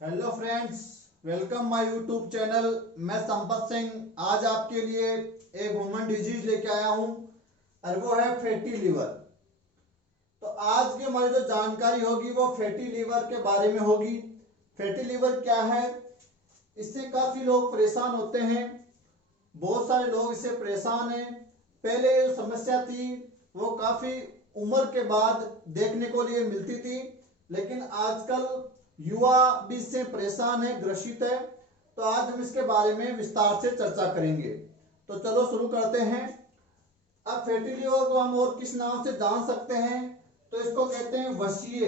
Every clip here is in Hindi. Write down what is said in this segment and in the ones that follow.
Hello friends, welcome my YouTube channel. मैं संपत सिंह आज आपके लिए एक ह्यूमन डिजीज लेके आया हूं और वो है फैटी लीवर। तो आज की हमारी जो जानकारी होगी वो फैटी लीवर के बारे में होगी। फैटी लीवर क्या है, इससे काफ़ी लोग परेशान होते हैं। बहुत सारे लोग इससे परेशान हैं। पहले जो समस्या थी वो काफ़ी उम्र के बाद देखने को लिए मिलती थी, लेकिन आजकल युवा भी इससे परेशान है, ग्रसित है। तो आज हम इसके बारे में विस्तार से चर्चा करेंगे। तो चलो शुरू करते हैं। अब फैटी लीवर को हम और किस नाम से जान सकते हैं, तो इसको कहते हैं वसीय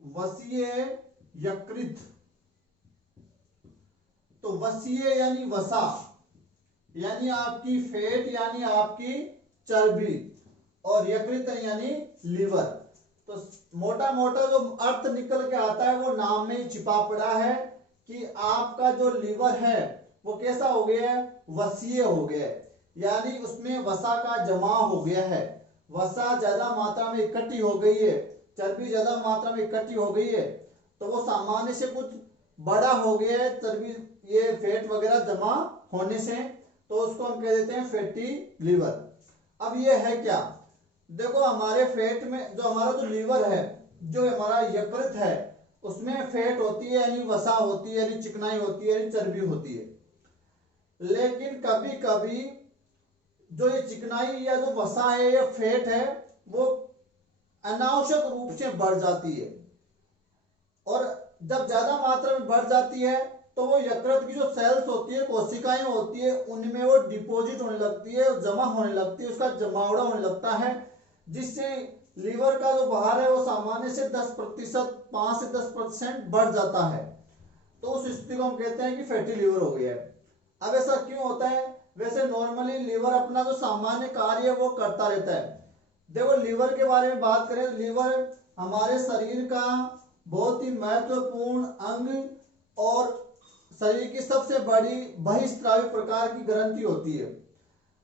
वसीय यकृत। तो वसीय यानी वसा, यानी आपकी फैट यानी आपकी चर्बी, और यकृत यानी लीवर। तो मोटा मोटा जो अर्थ निकल के आता है वो नाम में ही छिपा पड़ा है कि आपका जो लीवर है वो कैसा हो गया है, वसीय हो गया है, यानी उसमें वसा का जमाव हो गया है। वसा ज्यादा मात्रा में इकट्ठी हो गई है, चर्बी ज्यादा मात्रा में इकट्ठी हो गई है, तो वो सामान्य से कुछ बड़ा हो गया है चर्बी, ये फैट वगैरह जमा होने से, तो उसको हम कह देते हैं फैटी लीवर। अब ये है क्या, देखो हमारे फैट में जो हमारा जो लीवर है, जो हमारा यकृत है, उसमें फैट होती है यानी वसा होती है, यानी चिकनाई होती है, यानी चर्बी होती है। लेकिन कभी कभी जो ये चिकनाई या जो वसा है या फैट है वो अनावश्यक रूप से बढ़ जाती है, और जब ज्यादा मात्रा में बढ़ जाती है तो वो यकृत की जो सेल्स होती है, कोशिकाएं होती है, उनमें वो डिपॉजिट होने लगती है, जमा होने लगती है, उसका जमावड़ा होने लगता है, जिससे लीवर का जो भार है वो सामान्य से 10%, 5 से 10% बढ़ जाता है। तो उस स्थिति को हम कहते हैं कि फैटी लीवर हो गया है। अब ऐसा क्यों होता है, वैसे नॉर्मली लीवर अपना जो सामान्य कार्य है वो करता रहता है। देखो लीवर के बारे में बात करें, लीवर हमारे शरीर का बहुत ही महत्वपूर्ण अंग और शरीर की सबसे बड़ी बहिस्त्रावी प्रकार की ग्रंथि होती है।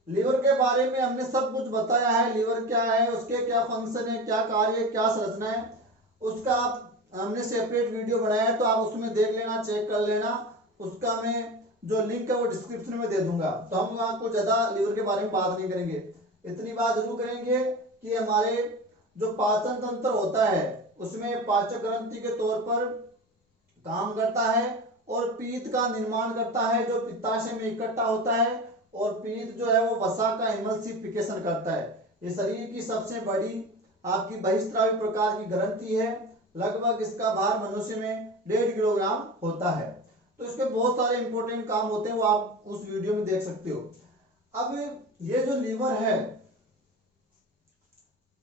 लीवर के बारे में हमने सब कुछ बताया है, लीवर क्या है, उसके क्या फंक्शन है, क्या कार्य है, क्या संरचना है, उसका हमने सेपरेट वीडियो बनाया है, तो आप उसमें देख लेना, चेक कर लेना। उसका मैं जो लिंक है वो डिस्क्रिप्शन में दे दूंगा। तो हम वहाँ को ज़्यादा लीवर के बारे में बात नहीं करेंगे, इतनी बात जरूर करेंगे कि हमारे जो पाचन तंत्र होता है उसमें पाचक ग्रंथि के तौर पर काम करता है, और पीत का निर्माण करता है जो पित्ताशय में इकट्ठा होता है, और पीत जो है वो वसा का इमल्सिफिकेशन करता है। ये शरीर की सबसे बड़ी आपकी बहिस्त्रावी प्रकार की ग्रंथि है। लगभग इसका भार मनुष्य में 1.5 किलोग्राम होता है। तो इसके बहुत सारे इंपॉर्टेंट काम होते हैं, वो आप उस वीडियो में देख सकते हो। अब ये जो लीवर है,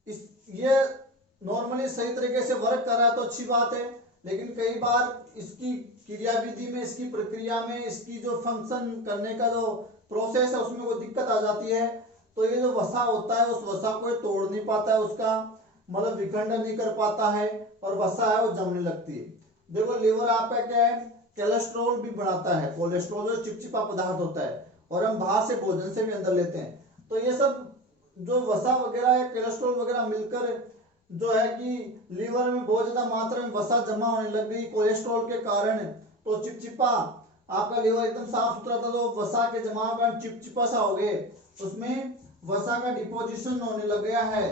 इस ये नॉर्मली सही तरीके से वर्क कर रहा है तो अच्छी बात है, लेकिन कई बार इसकी क्रियाविधि में, इसकी प्रक्रिया में, इसकी जो फंक्शन करने का जो प्रोसेस है उसमें कोई दिक्कत आ जाती है। तो ये जो वसा होता है उस वसा को तोड़ नहीं पाता है, उसका मतलब विखंडन नहीं कर पाता है, और वसा है वो जमने लगती है। देखो लीवर आपका क्या है, कोलेस्ट्रॉल भी बनाता है। कोलेस्ट्रॉल जो चिपचिपा पदार्थ होता है, और हम बाहर से भोजन से भी अंदर लेते हैं। तो ये सब जो वसा वगैरह है, कोलेस्ट्रॉल वगैरह मिलकर जो है कि लीवर में बहुत ज्यादा मात्रा में वसा जमा होने लग गई कोलेस्ट्रॉल के कारण। तो चिपचिपा आपका लीवर एकदम साफ सुथरा था, तो वसा के जमाव का चिपचिपा सा हो गए, उसमें वसा का डिपोजिशन होने लग गया है,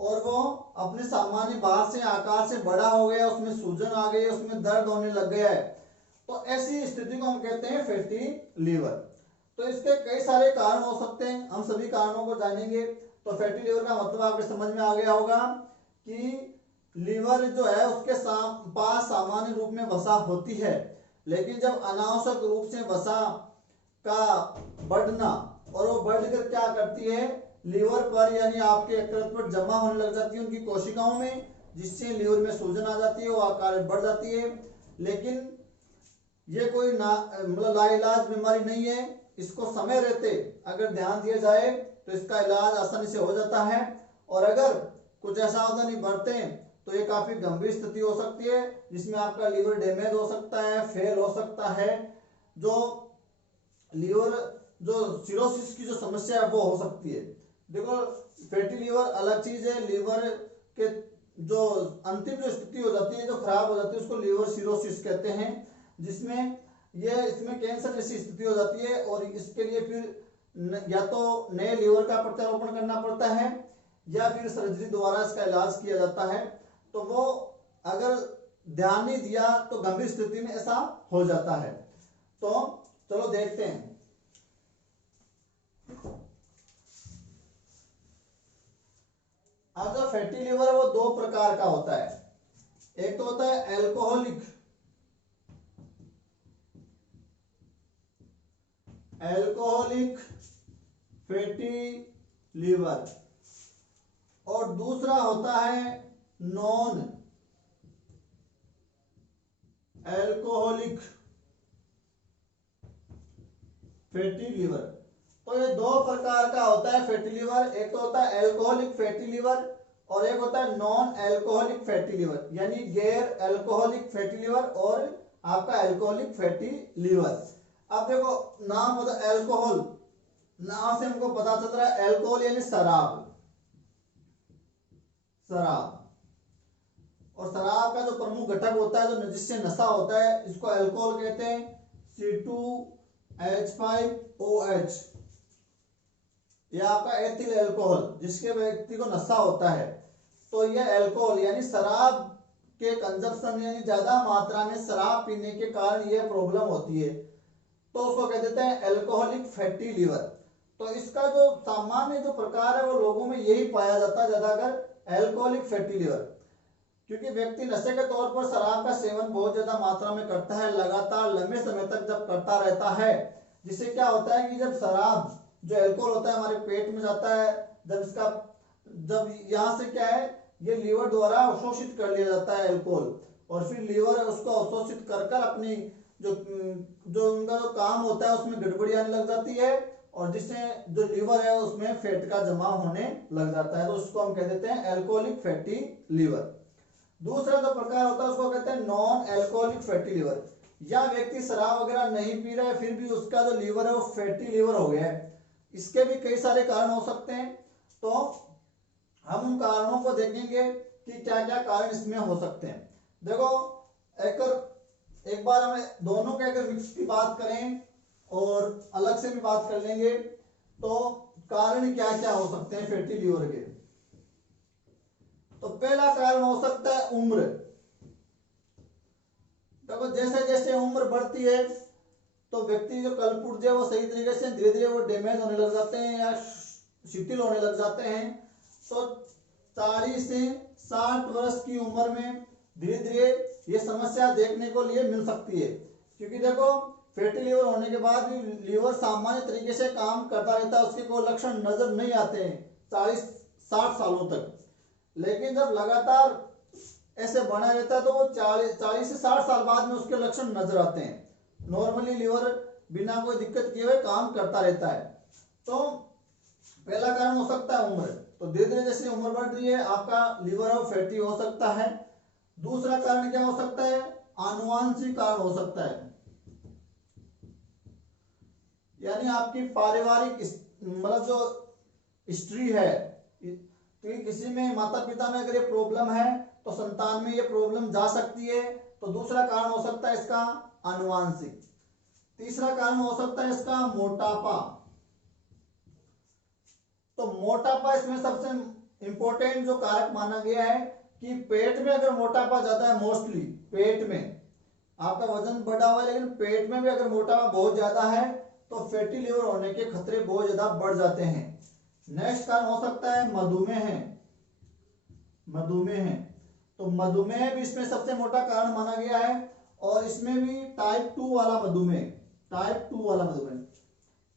और वो अपने सामान्य बाहर से आकार से बड़ा हो गया, उसमें सूजन आ गई, उसमें दर्द होने लग गया है। तो ऐसी स्थिति को हम कहते हैं फैटी लीवर। तो इसके कई सारे कारण हो सकते हैं, हम सभी कारणों को जानेंगे। तो फैटी लीवर का मतलब आपके समझ में आ गया होगा कि लीवर जो है उसके पास सामान्य रूप में वसा होती है, लेकिन जब अनावश्यक रूप से वसा का बढ़ना, और वो बढ़कर क्या करती है, लीवर पर यानी आपके यकृत पर जमा होने लग जाती है उनकी कोशिकाओं में, जिससे लीवर में सूजन आ जाती है, वो आकार बढ़ जाती है। लेकिन ये कोई ना मतलब लाइलाज बीमारी नहीं है, इसको समय रहते अगर ध्यान दिया जाए तो इसका इलाज आसानी से हो जाता है। और अगर कुछ ऐसा सावधानी बरतें तो ये काफी गंभीर स्थिति हो सकती है, जिसमें आपका लीवर डैमेज हो सकता है, फेल हो सकता है। जो लीवर जो सिरोसिस की जो समस्या है वो हो सकती है। देखो फैटी लीवर अलग चीज है, लीवर के जो अंतिम जो स्थिति हो जाती है, जो खराब हो जाती है, उसको लीवर सिरोसिस कहते हैं, जिसमें इसमें कैंसर जैसी स्थिति हो जाती है और इसके लिए फिर या तो नए लीवर का प्रत्यारोपण करना पड़ता है या फिर सर्जरी द्वारा इसका इलाज किया जाता है। तो वो अगर ध्यान नहीं दिया तो गंभीर स्थिति में ऐसा हो जाता है। तो चलो देखते हैं। अब जो फैटी लिवर है वो दो प्रकार का होता है। एक तो होता है एल्कोहलिक फैटी लिवर और दूसरा होता है नॉन एल्कोहलिक फैटी लिवर। तो ये दो प्रकार का होता है फैटी लिवर। एक तो होता है एल्कोहलिक फैटी लिवर और एक होता है नॉन एल्कोहलिक फैटी लिवर, यानी गैर एल्कोहलिक फैटी लिवर और आपका एल्कोहलिक फैटी लिवर। अब देखो नाम होता है एल्कोहल, नाम से हमको पता चल रहा है एल्कोहल यानी शराब, और शराब का जो प्रमुख घटक होता है, जो जिससे नशा होता है, इसको अल्कोहल कहते हैं, C2H5OH। यह आपका एथिल अल्कोहल, जिसके व्यक्ति को नशा होता है। तो यह अल्कोहल यानी शराब के कंजप्शन यानी ज्यादा मात्रा में शराब पीने के कारण यह प्रॉब्लम होती है, तो उसको कह देते हैं अल्कोहलिक फैटी लिवर। तो इसका जो सामान्य जो प्रकार है वो लोगों में यही पाया जाता है ज्यादातर, अल्कोहलिक फैटी लिवर। क्योंकि व्यक्ति नशे के तौर पर शराब का सेवन बहुत ज्यादा मात्रा में करता है, लगातार लंबे समय तक जब करता रहता है, जिससे क्या होता है कि जब शराब जो अल्कोहल होता है हमारे पेट में जाता है, जब यहाँ से क्या है ये लीवर द्वारा अवशोषित कर लिया जाता है अल्कोहल, और फिर लीवर उसको अवशोषित कर अपनी जो उनका जो काम होता है उसमें गड़बड़ी आने लग जाती है, और जिससे जो लीवर है उसमें फैट का जमाव होने लग जाता है। तो उसको हम कह देते हैं अल्कोहलिक फैटी लिवर। दूसरा जो प्रकार होता है उसको कहते हैं नॉन एल्कोहलिक फैटी लिवर। या व्यक्ति शराब वगैरह नहीं पी रहा है फिर भी उसका जो लीवर है वो फैटी लिवर हो गया है। इसके भी कई सारे कारण हो सकते हैं, तो हम उन कारणों को देखेंगे कि क्या क्या कारण इसमें हो सकते हैं। देखो एक बार हमें दोनों के अगर मिक्स की बात करें और अलग से भी बात कर लेंगे तो कारण क्या क्या हो सकते हैं फैटी लिवर के। तो पहला कारण हो सकता है उम्र। देखो जैसे जैसे उम्र बढ़ती है तो व्यक्ति जो कलपुर्जे वो सही तरीके से धीरे धीरे वो डैमेज होने लग जाते हैं या शिथिल होने लग जाते हैं। तो 40 से 60 वर्ष की उम्र में धीरे धीरे ये समस्या देखने को लिए मिल सकती है, क्योंकि देखो फैटी लिवर होने के बाद भी लीवर सामान्य तरीके से काम करता रहता है, उसके कोई लक्षण नजर नहीं आते हैं 40-60 सालों तक। लेकिन जब लगातार ऐसे बना रहता है तो वो 40 से 60 साल बाद में उसके लक्षण नजर आते हैं। नॉर्मली लीवर बिना कोई दिक्कत किए हुए काम करता रहता है। तो पहला कारण हो सकता है उम्र। तो धीरे धीरे जैसे उम्र बढ़ रही है आपका लीवर और फैटी हो सकता है। दूसरा कारण क्या हो सकता है, आनुवांशिक कारण हो सकता है, यानी आपकी पारिवारिक मतलब जो हिस्ट्री है, क्योंकि किसी में माता पिता में अगर ये प्रॉब्लम है तो संतान में ये प्रॉब्लम जा सकती है। तो दूसरा कारण हो सकता है इसका आनुवांशिक। तीसरा कारण हो सकता है इसका मोटापा। तो मोटापा इसमें सबसे इंपॉर्टेंट जो कारक माना गया है कि पेट में अगर मोटापा ज्यादा है, मोस्टली पेट में आपका वजन बढ़ा हुआ है लेकिन पेट में भी अगर मोटापा बहुत ज्यादा है तो फैटी लिवर होने के खतरे बहुत ज्यादा बढ़ जाते हैं। नेक्स्ट कारण हो सकता है मधुमेह। तो मधुमेह भी इसमें सबसे मोटा कारण माना गया है, और इसमें भी टाइप 2 वाला मधुमेह।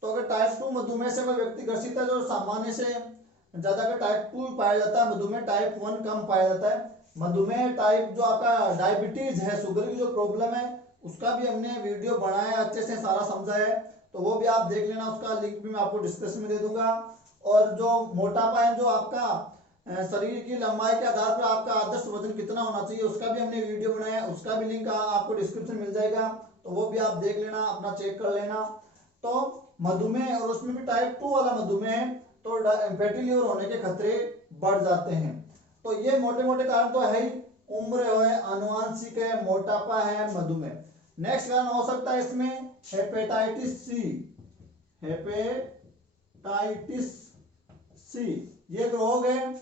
तो अगर टाइप 2 मधुमेह से कोई व्यक्ति ग्रसित है, जो सामान्य से ज्यादा का टाइप 2 पाया जाता है, मधुमेह टाइप 1 कम पाया जाता है। मधुमेह टाइप जो आपका डायबिटीज है, शुगर की जो प्रॉब्लम है, उसका भी हमने वीडियो बनाया अच्छे से सारा समझाया है, तो वो भी आप देख लेना, उसका लिंक भी मैं आपको डिस्क्रिप्शन में दे दूंगा। और जो मोटापा है, जो आपका शरीर की लंबाई के आधार पर आपका आदर्श वजन कितना होना चाहिए, उसका भी हमने वीडियो बनाया है, उसका भी लिंक आपको डिस्क्रिप्शन मिल जाएगा, तो वो भी आप देख लेना, अपना चेक कर लेना। तो मधुमेह, और उसमें भी टाइप 2 वाला मधुमेह, तो फैटी लिवर होने के खतरे बढ़ जाते हैं। तो ये मोटे मोटे कारण तो है ही, उम्र है, आनुवांशिक है, मोटापा है, मधुमेह। नेक्स्ट कारण हो सकता है इसमें हेपेटाइटिस सी, हेपेटाइटिस सी ये रोग है।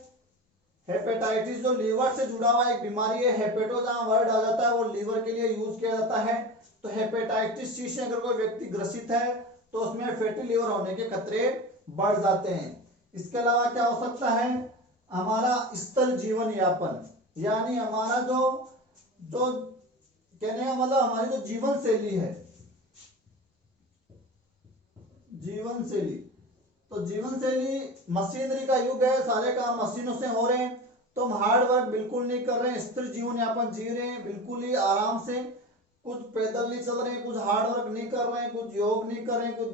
हेपेटाइटिस जो लीवर से जुड़ा हुआ एक बीमारी है, हेपेटो जहां वर्ड आ जाता है वो लीवर के लिए यूज किया जाता है। तो हेपेटाइटिस सी से अगर कोई व्यक्ति ग्रसित है तो उसमें फैटी लीवर होने के खतरे बढ़ जाते हैं। इसके अलावा क्या हो सकता है, हमारा स्थिर जीवन यापन, यानी हमारा जो जो कहने का मतलब हमारी जो जीवन शैली है, जीवन शैली, तो जीवन शैली मशीनरी का युग है, सारे काम मशीनों से हो रहे हैं, तो हम हार्ड वर्क बिल्कुल नहीं कर रहे हैं, स्थिर जीवन यापन जी रहे हैं बिल्कुल ही आराम से, कुछ पैदल नहीं चल रहे हैं, कुछ हार्ड वर्क नहीं कर रहे हैं, कुछ योग नहीं कर रहे हैं, कुछ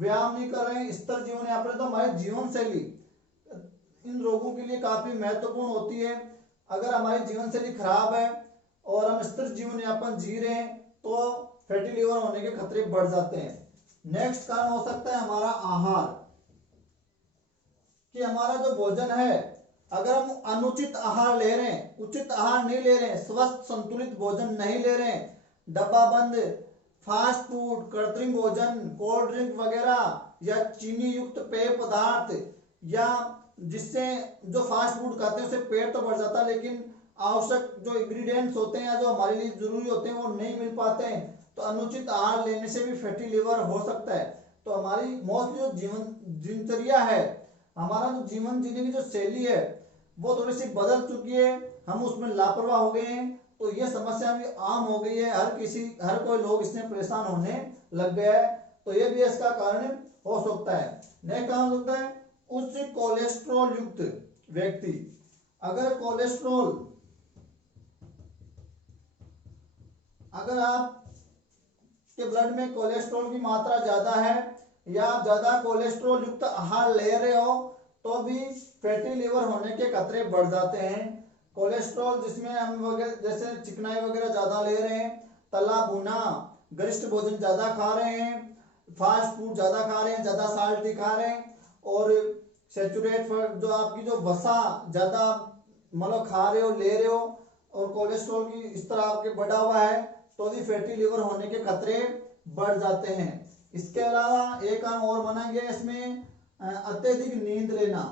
व्यायाम नहीं कर रहे हैं, स्थिर जीवन यापन, तो हमारी जीवन शैली इन रोगों के लिए काफी महत्वपूर्ण होती है। अगर हमारी जीवन शैली खराब है और हम स्थिर जीवन यापन जी रहे हैं तो फैटी लीवर होने के खतरे बढ़ जाते हैं। नेक्स्ट कारण हो सकता है हमारा आहार, कि हमारा जो भोजन है, अगर हम अनुचित आहार ले रहे हैं, उचित आहार नहीं ले रहे हैं, स्वस्थ संतुलित भोजन नहीं ले रहे हैं, डब्बा बंद फास्ट फूड, कृत्रिम भोजन, कोल्ड ड्रिंक वगैरह या चीनी युक्त पेय पदार्थ, या जिससे जो फास्ट फूड खाते हैं उससे पेट तो बढ़ जाता है लेकिन आवश्यक जो इंग्रेडिएंट्स होते हैं या जो हमारे लिए जरूरी होते हैं वो नहीं मिल पाते हैं, तो अनुचित आहार लेने से भी फैटी लिवर हो सकता है। तो हमारी मोस्टली जो जीवन दिनचर्या है, हमारा जो जीवन जीने की जो शैली है वो थोड़ी सी बदल चुकी है, हम उसमें लापरवाह हो गए हैं, तो ये समस्या भी आम हो गई है, हर कोई लोग इसमें परेशान होने लग गया है, तो ये भी इसका कारण हो सकता है। नेक्स्ट कारण हो सकता है उच्च कोलेस्ट्रॉल युक्त व्यक्ति, अगर कोलेस्ट्रॉल, अगर आप के ब्लड में कोलेस्ट्रॉल की मात्रा ज्यादा है या आप ज्यादा कोलेस्ट्रॉल युक्त आहार ले रहे हो तो भी फैटी लिवर होने के खतरे बढ़ जाते हैं। कोलेस्ट्रॉल जिसमें हम वगैरह जैसे चिकनाई वगैरह ज्यादा ले रहे हैं, तला भुना गरिष्ठ भोजन ज्यादा खा रहे हैं, फास्ट फूड ज्यादा खा रहे हैं, ज्यादा साल्टी खा रहे हैं, और सेचुरेट जो आपकी जो वसा ज्यादा मतलब खा रहे हो, ले रहे हो, और कोलेस्ट्रॉल की इस तरह आपके बढ़ा हुआ है तो भी फैटी लिवर होने के खतरे बढ़ जाते हैं। इसके अलावा एक कारण और माना गया इसमें अत्यधिक नींद लेना,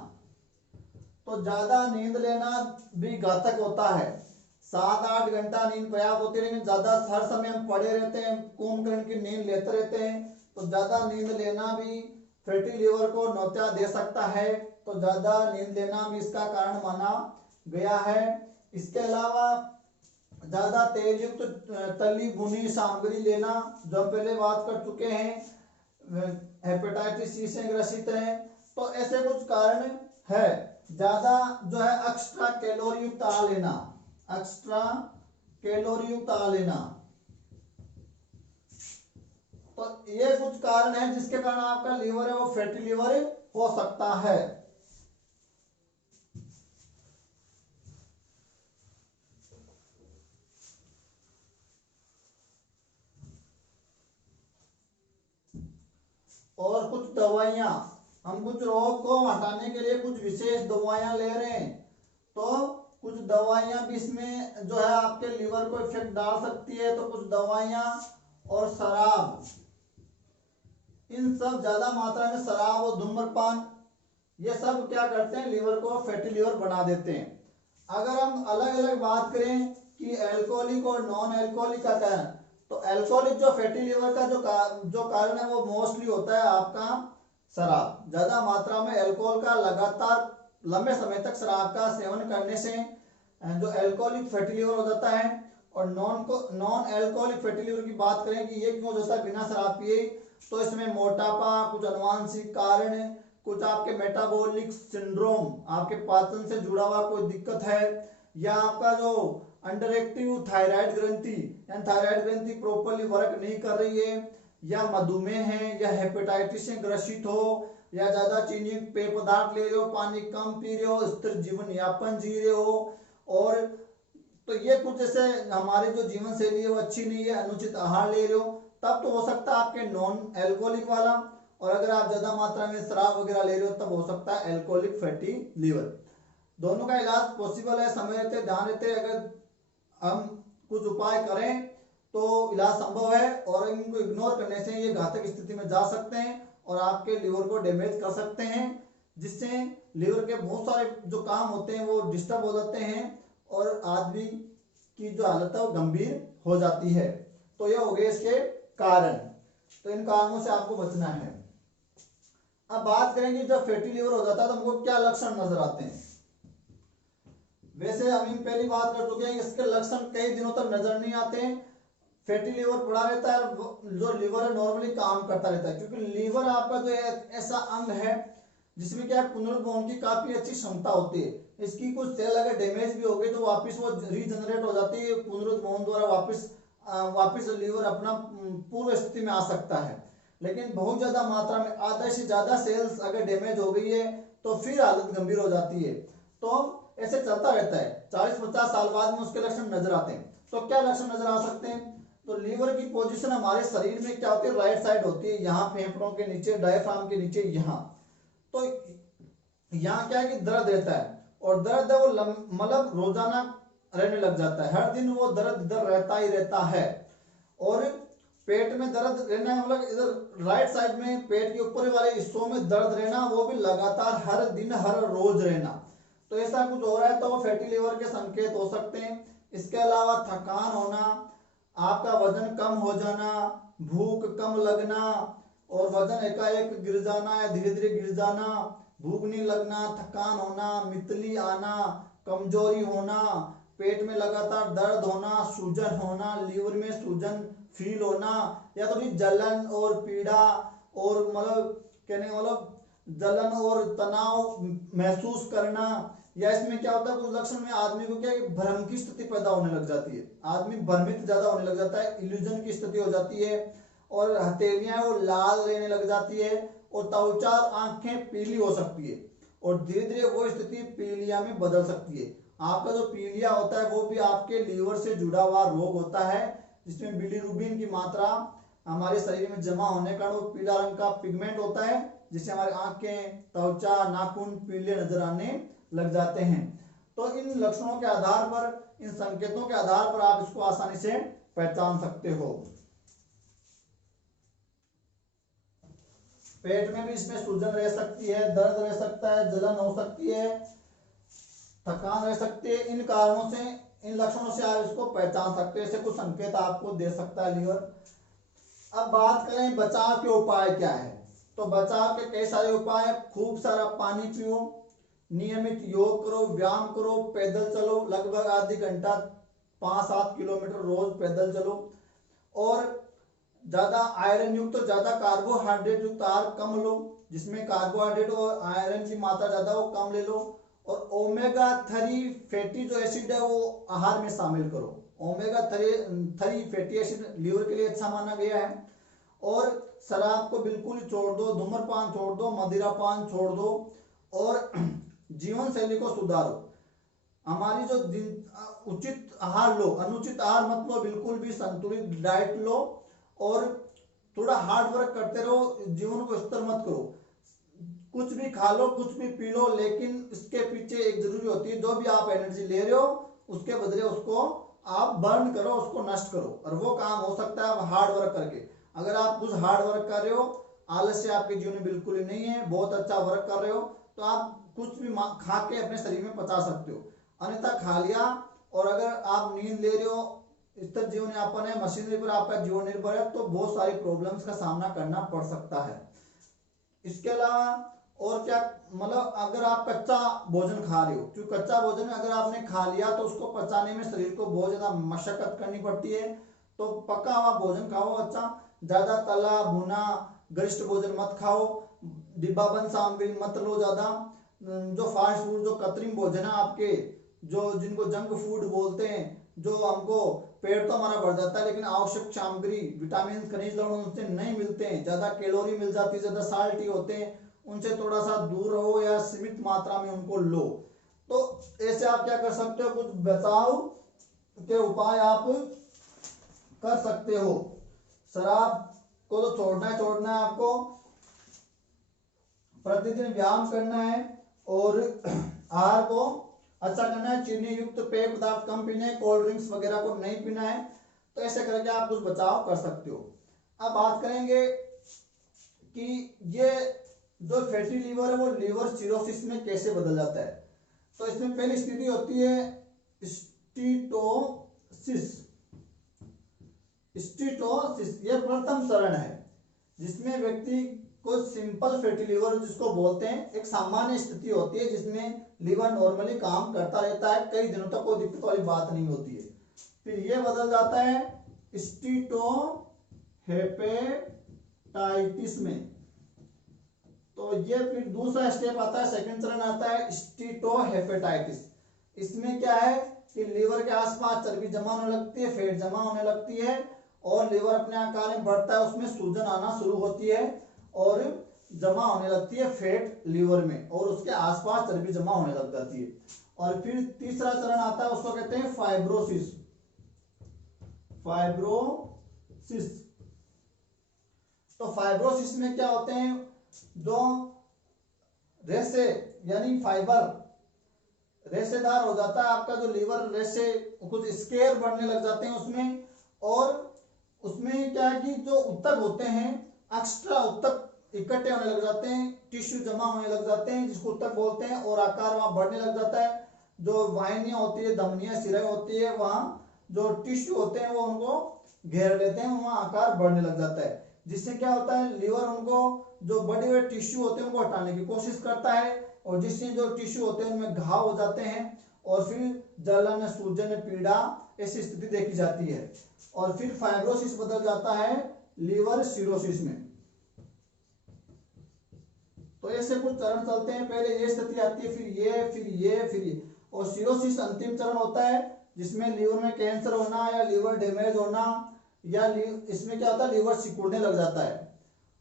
तो ज्यादा नींद लेना भी घातक होता है। 7-8 घंटा नींद पर्याप्त होती है, लेकिन ज्यादा हर समय हम पड़े रहते हैं, कुंभकर्ण की नींद लेते रहते हैं, तो ज्यादा नींद लेना भी फैटी लिवर को न्योता दे सकता है, तो ज्यादा नींद लेना भी इसका कारण माना गया है। इसके अलावा ज्यादा तेल युक्त तली भुनी सामग्री लेना, जो हम पहले बात कर चुके हैं, हेपेटाइटिस सी से ग्रसित है, तो ऐसे कुछ कारण है। ज्यादा जो है एक्स्ट्रा कैलोरी युक्त आहार लेना, एक्स्ट्रा कैलोरी युक्त आहार लेना, तो ये कुछ कारण है जिसके कारण आपका लीवर है वो फैटी लीवर हो सकता है। और कुछ दवाइयां, हम कुछ रोग को हटाने के लिए कुछ विशेष दवाइयां ले रहे हैं, तो कुछ दवाइयां भी इसमें जो है आपके लीवर को इफेक्ट डाल सकती है, तो कुछ दवाइयां और शराब, इन सब ज्यादा मात्रा में शराब और धूम्रपान, ये सब क्या करते हैं, लीवर को फैटी लीवर बना देते हैं। अगर हम अलग अलग बात करें कि एल्कोहलिक और नॉन एल्कोहलिक का कारण, तो एल्कोहलिक जो फैटी लीवर का जो कारण है वो मोस्टली होता है आपका शराब। ज्यादा मात्रा में अल्कोहल का लगातार लंबे समय तक शराब का सेवन करने से जो एल्कोहलिक फैटी लीवर हो जाता है। और नॉन एल्कोहलिक फैटी लीवर की बात करें कि ये क्यों हो जाता है बिना शराब पिए, तो इसमें मोटापा, कुछ अनुवांशिक कारण, कुछ आपके मेटाबॉलिक सिंड्रोम, आपके पाचन से जुड़ा हुआ कोई दिक्कत है, या आपका जो अंडर एक्टिव थायराइड ग्रंथि यानी थायराइड ग्रंथि प्रॉपर्ली वर्क नहीं कर रही है, या मधुमेह है, या हेपेटाइटिस से ग्रसित हो, या ज्यादा चीनी पेय पदार्थ ले रहे हो, पानी कम पी रहे हो, स्थिर जीवन यापन जी रहे हो, और तो ये कुछ जैसे हमारी जो जीवन शैली है वो अच्छी नहीं है, अनुचित आहार ले रहे हो, तब तो हो सकता है आपके नॉन एल्कोहलिक वाला, और अगर आप ज्यादा मात्रा में शराब वगैरह ले रहे हो तब हो सकता है एल्कोहलिक फैटी लीवर। दोनों का इलाज पॉसिबल है, समय रहते ध्यान रहते अगर हम कुछ उपाय करें तो इलाज संभव है, और इनको इग्नोर करने से ये घातक स्थिति में जा सकते हैं और आपके लीवर को डैमेज कर सकते हैं, जिससे लीवर के बहुत सारे जो काम होते हैं वो डिस्टर्ब हो जाते हैं और आदमी की जो हालत है वो गंभीर हो जाती है। तो ये हो गए इसके कारण। तो इन कारणों से आपको बचना है। अब बात करेंगे जब फैटी लीवर हो जाता है तो हमको क्या लक्षण नजर आते हैं। वैसे हम पहली बात कर चुके हैं, इसके लक्षण कई दिनों तक नजर नहीं आते हैं। फैटी लीवर पड़ा रहता है, जो लीवर है नॉर्मली काम करता रहता है, क्योंकि लीवर आपका जो ऐसा अंग है जिसमें क्या पुनरुत्पादन की काफी अच्छी क्षमता होती है। इसकी कुछ सेल अगर डैमेज भी हो गई तो वापस वो रीजनरेट हो जाती है, पुनरुत्पादन द्वारा वापस लीवर अपना पूर्व स्थिति में आ सकता है। लेकिन बहुत ज्यादा मात्रा में आधा से ज्यादा सेल्स अगर डैमेज हो गई है तो फिर हालत गंभीर हो जाती है। तो ऐसे चलता रहता है, 40-50 साल बाद में उसके लक्षण नजर आते हैं। तो क्या लक्षण नजर आ सकते हैं? तो लीवर की पोजीशन हमारे शरीर में क्या होती है, राइट साइड होती है, यहाँ फेफड़ों के नीचे, डायफ्राम के नीचे यहाँ। तो यहाँ क्या है कि दर्द रहता है, और दर्द है वो मतलब रोजाना रहने लग जाता है, हर दिन वो दर्द इधर रहता ही रहता है। और पेट में दर्द रहना मतलब इधर राइट साइड में पेट के ऊपर वाले हिस्सों में दर्द रहना, वो भी लगातार हर दिन हर रोज रहना। तो ऐसा कुछ हो रहा है तो वो फैटी लीवर के संकेत हो सकते हैं। इसके अलावा थकान होना, आपका वजन कम हो जाना, भूख कम लगना, और वजन एकाएक गिर जाना या धीरे धीरे गिर जाना, भूख नहीं लगना, थकान होना, मितली आना, कमजोरी होना, पेट में लगातार दर्द होना, सूजन होना, लीवर में सूजन फील होना, या थोड़ी जलन और पीड़ा और मतलब कहने मतलब जलन और तनाव महसूस करना। या इसमें क्या होता है कुछ लक्षण में आदमी को क्या भ्रम की स्थिति पैदा होने लग जाती है, आदमी भ्रमित ज्यादा होने लग जाता है, इल्यूजन की स्थिति हो जाती है, और हथेलियां वो लाल रहने लग जाती है, और त्वचा आंखें पीली हो सकती है, और धीरे धीरे वो स्थिति पीलिया में बदल सकती है। आपका जो पीलिया होता है वो भी आपके लीवर से जुड़ा हुआ रोग होता है, जिसमें बिलीरुबिन की मात्रा हमारे शरीर में जमा होने के कारण वो पीला रंग का पिगमेंट होता है, जिससे हमारी आंखें, त्वचा, नाखून पीले नजर आने लग जाते हैं। तो इन लक्षणों के आधार पर, इन संकेतों के आधार पर आप इसको आसानी से पहचान सकते हो। पेट में भी इसमें सूजन रह सकती है, दर्द रह सकता है, जलन हो सकती है, थकान रह सकती है। इन कारणों से, इन लक्षणों से आप इसको पहचान सकते हैं, ऐसे कुछ संकेत आपको दे सकता है लीवर। अब बात करें बचाव के उपाय क्या है, तो बचाव के कई सारे उपाय हैं। खूब सारा पानी पियो, नियमित योग करो, व्यायाम करो, पैदल चलो, लगभग आधी घंटा 5-7 किलोमीटर रोज पैदल चलो, और ज्यादा आयरन युक्त तो ज्यादा कार्बोहाइड्रेट युक्त आहार कम लो, जिसमें कार्बोहाइड्रेट और आयरन की मात्रा ज्यादा वो कम ले लो, और ओमेगा 3 फैटी जो एसिड है वो आहार में शामिल करो। ओमेगा 3 फैटी एसिड लीवर के लिए अच्छा माना गया है। और शराब को बिल्कुल छोड़ दो, धूम्रपान छोड़ दो, मदिरापान छोड़ दो, और जीवन शैली को सुधारो। हमारी जो उचित आहार लो, अनुचित आहार मत लो, बिल्कुल भी संतुलित डाइट लो, और थोड़ा हार्ड वर्क करते रहो, जीवन को स्तर मत करो। कुछ भी खा लो, कुछ भी पी लो, लेकिन इसके पीछे एक जरूरी होती है, जो भी आप एनर्जी ले रहे हो उसके बदले उसको आप बर्न करो, उसको नष्ट करो, और वो काम हो सकता है आप हार्ड वर्क करके। अगर आप कुछ हार्ड वर्क कर रहे हो, आलस्य आपके जीवन में बिल्कुल ही नहीं है, बहुत अच्छा वर्क कर रहे हो, तो आप कुछ भी खा के अपने शरीर में पचा सकते हो। अन्यथा खा लिया, और अगर आप नींद ले रहे हो, स्थिर जीवन यापन है, मशीनरी पर आपका जीवन निर्भर है, तो बहुत सारी प्रॉब्लम्स का सामना करना पड़ सकता है। इसके अलावा और क्या, मतलब अगर आप कच्चा भोजन खा रहे हो, क्योंकि कच्चा भोजन अगर आपने खा लिया तो उसको पचाने में शरीर को बहुत ज्यादा मशक्कत करनी पड़ती है। तो पका हुआ भोजन खाओ अच्छा, ज्यादा तला भुना गरिष्ठ भोजन मत खाओ, डिब्बाबंद सामग्री मत लो ज्यादा। जो फास्ट फूड, जो कृत्रिम भोजन है आपके, जो जिनको जंक फूड बोलते हैं, जो हमको पेट तो हमारा भर जाता है लेकिन आवश्यक सामग्री, विटामिन, खनिज लवण उनसे नहीं मिलते हैं, ज्यादा कैलोरी मिल जाती है, ज्यादा साल्टी होते हैं, उनसे थोड़ा सा दूर रहो या सीमित मात्रा में उनको लो। तो ऐसे आप क्या कर सकते हो, कुछ बचाव के उपाय आप कर सकते हो। शराब को तो छोड़ना है आपको, प्रतिदिन व्यायाम करना है, और आहार को अच्छा करना है, चीनी युक्त पेय पदार्थ कम पीने हैं, कोल्ड ड्रिंक्स वगैरह को नहीं पीना है। तो ऐसे करके आप कुछ बचाव कर सकते हो। अब बात करेंगे कि ये जो फैटी लीवर है वो लीवर सिरोसिस में कैसे बदल जाता है। तो इसमें पहली स्थिति होती है स्टीटोसिस। स्टीटोसिस ये प्रथम चरण है जिसमें व्यक्ति को सिंपल फैटी लीवर जिसको बोलते हैं, एक सामान्य स्थिति होती है जिसमें लीवर नॉर्मली काम करता रहता है, कई दिनों तक कोई दिक्कत वाली बात नहीं होती है। फिर ये बदल जाता है स्टीटोहेपेटाइटिस में। तो ये फिर दूसरा स्टेप आता है, सेकंड चरण आता है स्टीटोहेपेटाइटिस। इसमें क्या है कि लीवर के आसपास चर्बी जमा होने लगती है, फैट जमा होने लगती है और लीवर अपने आकार में बढ़ता है, उसमें सूजन आना शुरू होती है और जमा होने लगती है फैट लीवर में और उसके आसपास चर्बी जमा होने लग जाती है। और फिर तीसरा चरण आता है, उसको कहते हैं फाइब्रोसिस। फाइब्रोसिस तो फाइब्रोसिस में क्या होते हैं, जो रेशे यानी फाइबर रेशेदार हो जाता है आपका जो लीवर, रेशे कुछ स्केयर बढ़ने लग जाते हैं उसमें। और उसमें क्या है कि जो उत्तक होते हैं एक्स्ट्रा उत्तक इकट्ठे होने लग जाते हैं, टिश्यू जमा होने लग जाते हैं जिसको उत्तक बोलते हैं और आकार वहां बढ़ने लग जाता है। जो वाहिनियां होती है, धमनियां, सिराएं होती है, वहां जो टिश्यू होते हैं वो उनको घेर लेते हैं, वहां आकार बढ़ने लग जाता है। जिससे क्या होता है, लीवर उनको जो बड़े बड़े टिश्यू होते हैं उनको हटाने की कोशिश करता है और जिससे जो टिश्यू होते हैं उनमें घाव हो जाते हैं और फिर जलन, सूजन, पीड़ा ऐसी स्थिति देखी जाती है। और फिर फाइब्रोसिस बदल जाता है लीवर सिरोसिस में। तो ऐसे कुछ चरण चलते हैं, पहले ये स्थिति आती है, फिर ये, फिर ये, फिर ये। और सिरोसिस अंतिम चरण होता है जिसमें लीवर में कैंसर होना या लीवर डैमेज होना या इसमें क्या होता है, लीवर सिकुड़ने लग जाता है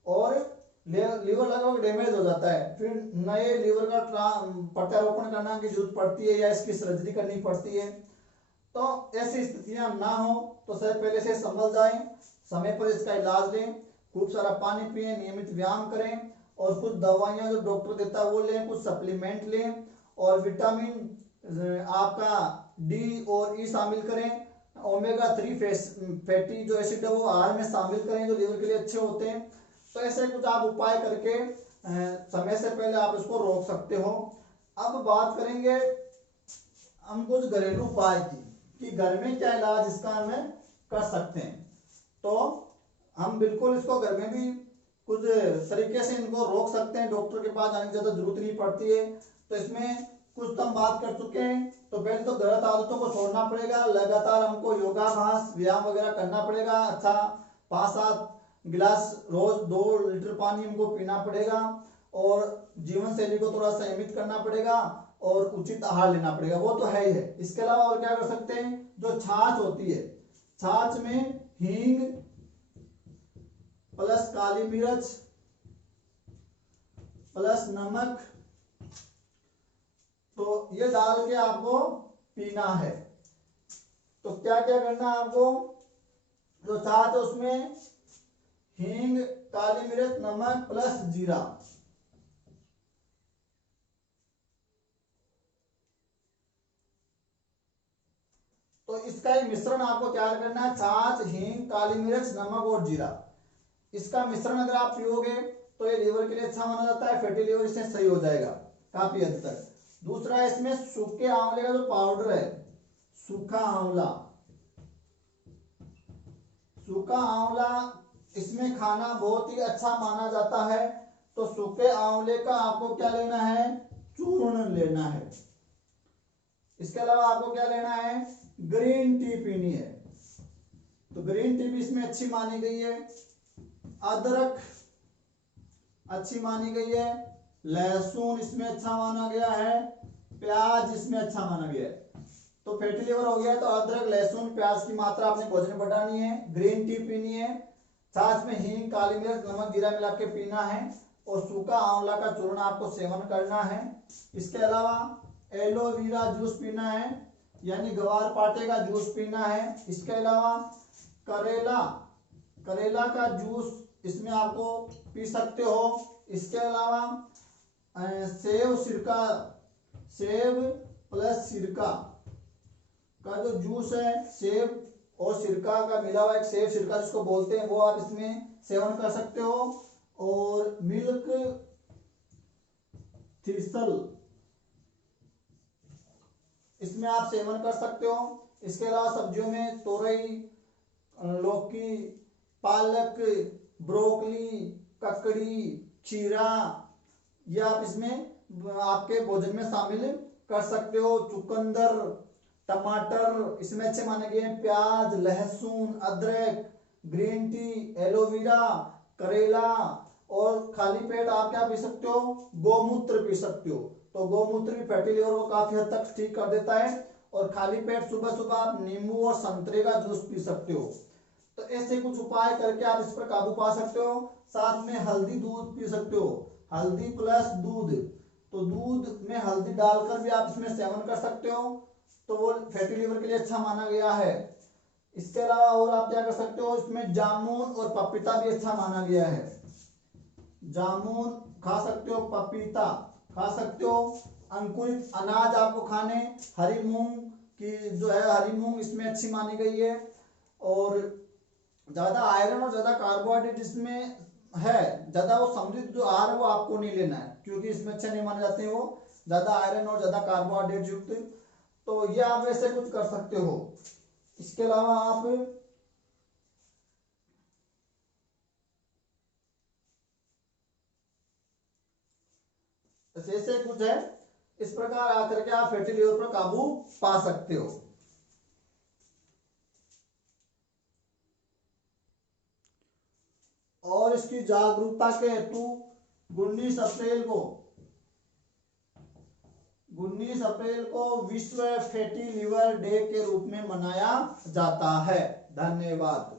और लीवर लगभग डैमेज हो जाता है। फिर नए लीवर का प्रत्यारोपण करना की जरूरत पड़ती है या इसकी सर्जरी करनी पड़ती है। तो ऐसी स्थितियां ना हो तो सर पहले से संभल जाएं, समय पर इसका इलाज लें, खूब सारा पानी पिएं, नियमित व्यायाम करें और कुछ दवाइयां जो डॉक्टर देता है वो लें, कुछ सप्लीमेंट लें और विटामिन आपका डी और ई शामिल करें। ओमेगा 3 फैटी जो एसिड है वो आहार में शामिल करें जो लीवर के लिए अच्छे होते हैं। तो ऐसे कुछ आप उपाय करके समय से पहले आप इसको रोक सकते हो। अब बात करेंगे हम कुछ घरेलू उपाय की कि घर में क्या इलाज इसका हमें कर सकते हैं। तो हम बिल्कुल इसको घर में भी कुछ तरीके से इनको रोक सकते हैं, डॉक्टर के पास जाने की ज्यादा जरूरत नहीं पड़ती है। तो इसमें कुछ तो हम बात कर चुके हैं। तो पहले तो गलत आदतों को छोड़ना पड़ेगा, लगातार हमको योगाभ्यास, व्यायाम वगैरह करना पड़ेगा। अच्छा 5-7 गिलास रोज 2 लीटर पानी हमको पीना पड़ेगा और जीवन शैली को थोड़ा संयमित करना पड़ेगा और उचित आहार लेना पड़ेगा, वो तो है ही है। इसके अलावा और क्या कर सकते हैं, जो छाछ होती है, छाछ में हींग प्लस काली मिर्च प्लस नमक, तो ये डाल के आपको पीना है। तो क्या क्या करना है आपको, जो छाछ है उसमें हींग, काली मिर्च, नमक प्लस जीरा, तो इसका एक मिश्रण आपको तैयार करना है। छाछ, हींग, काली मिर्च, नमक और जीरा, इसका मिश्रण अगर आप पियोगे तो ये लीवर के लिए अच्छा माना जाता है, फैटी लीवर इससे सही हो जाएगा काफी हद तक। दूसरा इसमें सूखे आंवले का जो पाउडर है, सूखा आंवला, सूखा आंवला इसमें खाना बहुत ही अच्छा माना जाता है। तो सूखे आंवले का आपको क्या लेना है, चूर्ण लेना है। इसके अलावा आपको क्या लेना है, ग्रीन टी पीनी है। तो ग्रीन टी भी इसमें अच्छी मानी गई है। अदरक अच्छी मानी गई है, लहसुन इसमें अच्छा माना गया है, प्याज इसमें अच्छा माना गया है। तो फैटी लिवर हो गया तो अदरक, लहसुन, प्याज की मात्रा आपने भोजन में बढ़ानी है, ग्रीन टी पीनी है, छाछ में हींग, काली मिर्च, नमक, जीरा मिला के पीना है और सूखा आंवला का चूर्ण आपको सेवन करना है। इसके अलावा एलोवेरा जूस पीना है, यानी ग्वार पाटे का जूस पीना है। इसके अलावा करेला का जूस इसमें आपको पी सकते हो। इसके अलावा सेब प्लस सिरका का जो जूस है, सेब और सिरका का मिला हुआ एक सेब सिरका जिसको बोलते हैं, वो आप इसमें सेवन कर सकते हो। और मिल्क थिसल इसमें आप सेवन कर सकते हो। इसके अलावा सब्जियों में तोरई, लौकी, पालक, ब्रोकली, ककड़ी, खीरा, ये आप इसमें आपके भोजन में शामिल कर सकते हो। चुकंदर, टमाटर इसमें अच्छे माने गए हैं। प्याज, लहसुन, अदरक, ग्रीन टी, एलोवेरा, करेला। और खाली पेट आप क्या पी सकते हो, गोमूत्र पी सकते हो। तो गोमूत्र भी फैटी लिवर को काफी हद तक ठीक कर देता है। और खाली पेट सुबह सुबह आप नींबू और संतरे का जूस पी सकते हो। तो ऐसे कुछ उपाय करके आप इस पर काबू पा सकते हो। साथ में हल्दी दूध पी सकते हो, हल्दी प्लस दूध। तो दूध में हल्दी डालकर भी आप इसमें सेवन कर सकते हो, तो वो फैटी लिवर के लिए अच्छा माना गया है। इसके अलावा और आप क्या कर सकते हो, इसमें जामुन और पपीता भी अच्छा माना गया है। जामुन खा सकते हो, पपीता खा सकते हो। अंकुरित अनाज आपको खाने, हरी मूंग की जो है, हरी मूंग इसमें अच्छी मानी गई है। और ज्यादा आयरन और ज्यादा कार्बोहाइड्रेट इसमें है, ज्यादा वो समृद्ध जो आहार है वो आपको नहीं लेना है, क्योंकि इसमें अच्छे नहीं माने जाते हैं वो ज्यादा आयरन और ज्यादा कार्बोहाइड्रेट युक्त। तो ये आप ऐसे कुछ कर सकते हो। इसके अलावा आप ऐसे कुछ है, इस प्रकार आकर के आप फैटी लिवर पर काबू पा सकते हो। और इसकी जागरूकता के हेतु 19 अप्रैल को 19 अप्रैल को विश्व फैटी लिवर डे के रूप में मनाया जाता है। धन्यवाद।